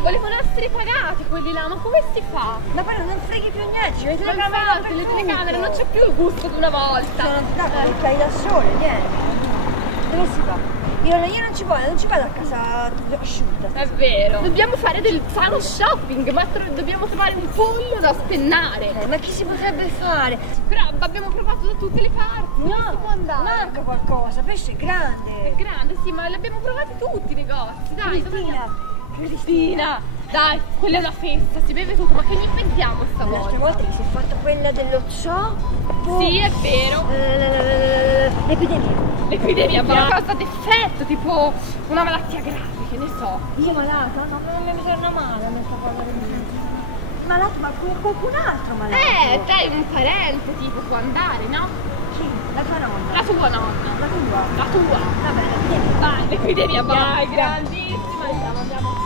volevano essere pagati quelli là, ma come si fa? Ma poi non freghi più niente, ci metti la Ma camera infatti, le telecamere, non c'è più il gusto di una volta. Sono andata cai da sole, vieni. Dove si va? Io non ci vado a casa asciutta. È vero. Dobbiamo fare del sano shopping, ma dobbiamo trovare un pollo da spennare. Ma chi si potrebbe fare? Però abbiamo provato da tutte le parti. No, si può andare. manca qualcosa, pesce è grande. È grande, sì, ma li abbiamo provati tutti i negozi. Dai, Cristina. Dai, quella è una festa, si beve tutto, ma che ne inventiamo stavolta? L'altra volta che si è fatta quella dello zoo. Sì, è vero. L'epidemia. L'epidemia, però causa d'effetto, tipo una malattia grave, che ne so. Io malata? No, non mi torna male a me sta cosa del malato, ma qualcun altro malato? Dai, un parente tipo può andare, no? Chi? La tua nonna? La tua nonna. La tua? La tua. Vabbè, l'epidemia. Vai, l'epidemia, vai, grandissima. Andiamo.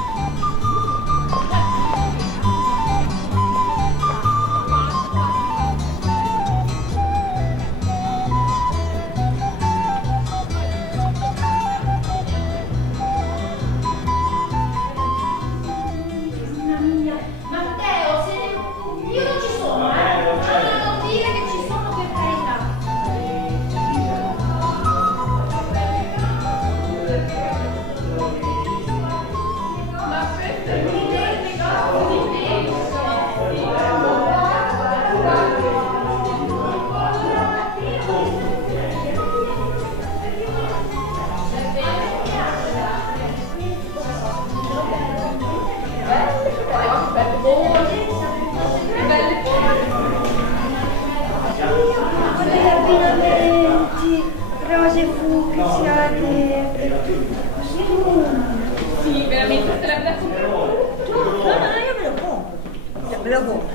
Rose fucsiate. Sì, veramente te l'avete comprato tutto. No, io me lo compro. Me lo compro.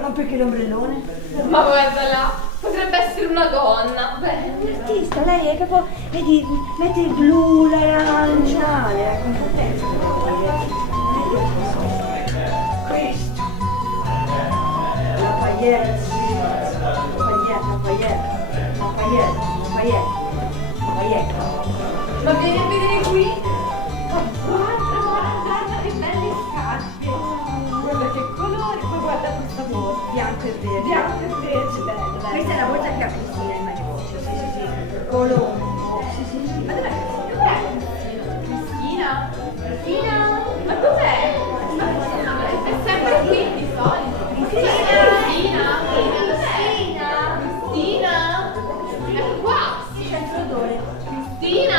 Non perché l'ombrellone? Ma guarda là, potrebbe essere una donna. Beh, Un artista, lei è proprio, vedi, mette il blu, l'arancia, è contenta. Questo. La paglietta. ma vieni a vedere qui. Guarda che belle scarpe. Guarda che colore, poi guarda questa borsa. Bianco e verde. Bianco e verde, bello. Questa è la borsa che ha Cristina in negozio, sì. Colombo. Sì. Ma dov'è? Cristina? Cristina? Ma dov'è? È sempre qui di solito. Cristina? È qua. Senza odore. Cristina?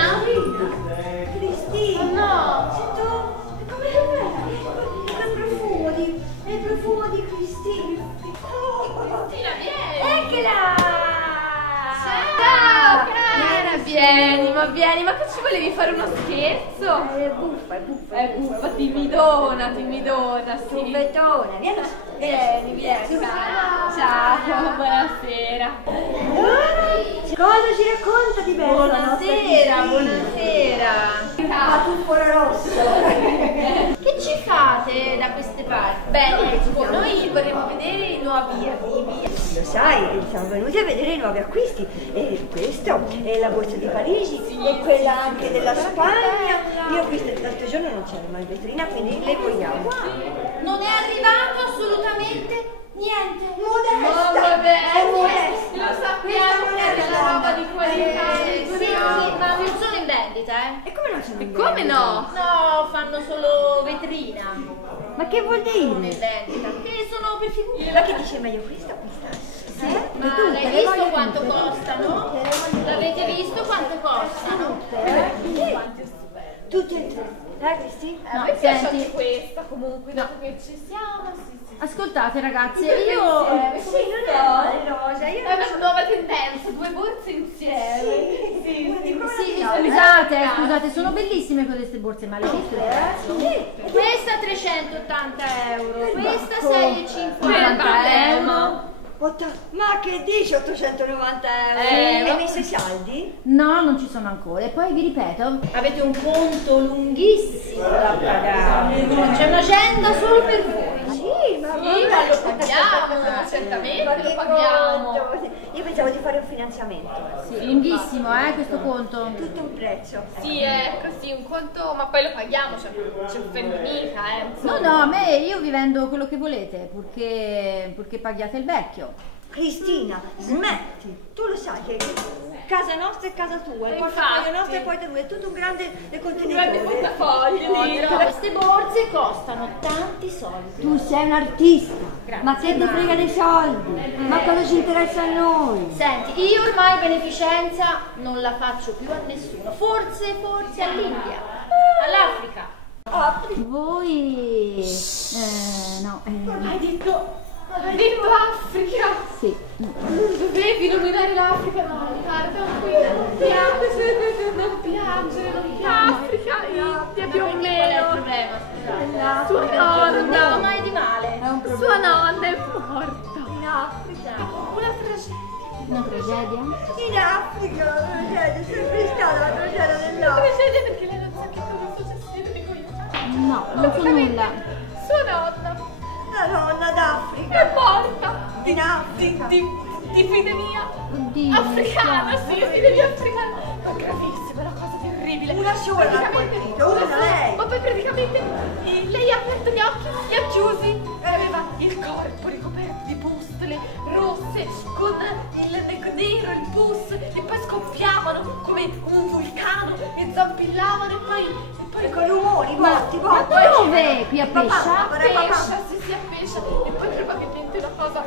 Cristina? Oh no. Sento, come è il profumo di Cristina. Cristina, vieni. Eccola! Ciao, cara. Vieni, ma che ci volevi fare uno scherzo? È buffa. È buffa, timidona, sì. Buffettona, vieni. Ciao, buonasera. Cosa ci racconta di bello? Buonasera. Ma tu fuori rosso. Che ci fate da queste parti? Bene, noi vorremmo vedere i nuovi arrivi. Lo sai, siamo venuti a vedere i nuovi acquisti. E questo è la borsa di Parigi e quella anche della Spagna. Io ho visto l'altro giorno, non c'era mai in vetrina, quindi le vogliamo. Non è arrivato assolutamente niente. Modesta! È modesta! Lo sappiamo che è la roba di qualità. Sì, ma non sono in vendita, E come non sono in Come vendita? no? No, fanno solo vetrina. Ma che vuol Non in dire? vendita. Che sono per figure. Ma che dice meglio questa o questa? Sì, ma tutte, l'hai le visto voglio quanto tutte. costano? L'avete visto quanto costano? Tutte e tre. Cristi? A me piace anche questa comunque, dopo che ci siamo, sì. Ascoltate ragazze, Tutte io insieme, Sì, non è male, Rosa. Io È una nuova tendenza, 2 borse insieme. scusate, sono bellissime queste borse, ma le viste? Questa 380 euro, questa Ecco. 6,50 euro. Ma che dici 890 euro? Euro. Hai messo i saldi? No, non ci sono ancora. E poi vi ripeto, Avete un conto lunghissimo da pagare. C'è un'agenda solo per voi. Sì, ma Sì, ma lo paghiamo, certamente Ma lo che paghiamo. conto? Io pensavo di fare un finanziamento. Sì, lunghissimo, questo conto. Tutto un prezzo. Sì, è così, un conto, ma poi lo paghiamo, cioè, ci offende mica, No, insomma. no, a me io vi vendo quello che volete, purché paghiate il vecchio. Cristina, smetti! Tu lo sai che casa nostra è casa tua, il Infatti. portafoglio nostro è poi da lui, è tutto un grande Grande contenitore. portafoglio, Lino. Queste borse costano tanti soldi. Tu sei un artista, ma che ti frega dei soldi? Ma cosa ci interessa a noi? Senti, io ormai beneficenza non la faccio più a nessuno. Forse all'India, all'Africa. Voi... no, Hai detto Africa? sì. Non dovevi nominare l'Africa, no, cara, tranquilla, non piangere, non piangere. Africa, India più o Qual è il meno. problema? Scusate. Sua Non nonna, mai di male. sua nonna è morta. In Africa. Una tragedia. Una tragedia? In Africa, la tragedia, è sempre stata la tragedia Una dell'Africa. tragedia perché lei non sa che cosa è successo, io dico io. No, non so nulla. Sua nonna La donna d'Africa. è morta. In Africa. Di epidemia Oddio, africana, mi sì, epidemia africana. Ma gravissima, una cosa terribile. Una sola l'ha Praticamente- colpito, una lei. Ma poi praticamente lei ha aperto gli occhi, li ha chiusi e aveva il corpo ricoperto di pustole rosse con il nero, il pus e poi scoppiavano come un vulcano e zampillavano e poi E con rumori, Ma botti, ma botti. dove? Qui a Pescia? pescia, si appescia e poi probabilmente una cosa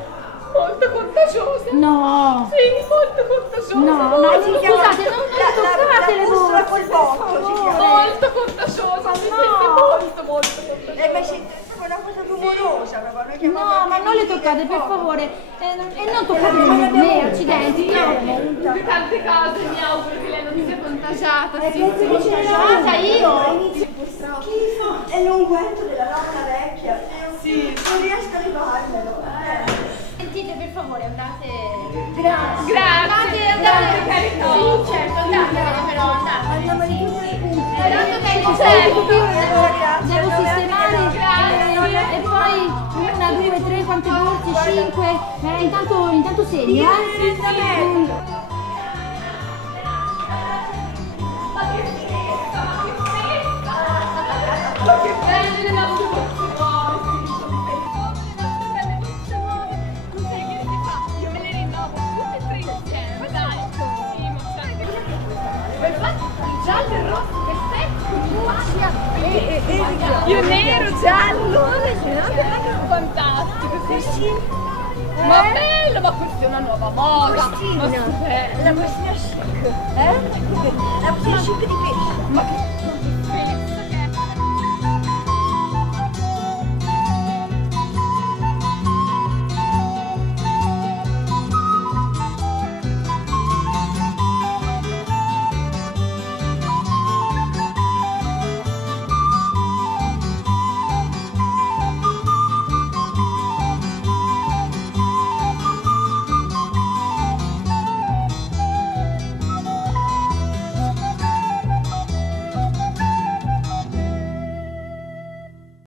molto contagiosa. No! Sì, molto contagiosa. No, molto, no, Si chiama scusate, non toccate le bussola borse, col botto, si chiama. molto contagiosa. Mi sente molto contagiosa. E mi sente una cosa rumorosa, proprio. Noi No, chiamiamo ma non le toccate, per favore. E non toccate me, accidenti. Di tante cose mi auguro che lei non sia contagiata. Sì, Contagiata io? Schifo. È l'unguento della nonna vecchia. Sì. Non riesco a levarmelo. Sentite, per favore, andate. Grazie. Grazie, Andate, carità. Sì, certo, andate, però andate. Andiamo di tutte le punte. Tanto che Devo sistemare e poi 1, 2, 3, quante borse? 5. Intanto segno, Ma che belle le nostre borse nuove. Non sai che si fa? Io me le rinnovo tutte e tre insieme, dai. Sì, ma sai. Ma infatti il giallo e il rosso perfetto, io nero, giallo, fantastico, sì. Ma bello, ma questa è una nuova moda. Ma stupendo. La bustina chic. La bustina chic di pesce. Ma che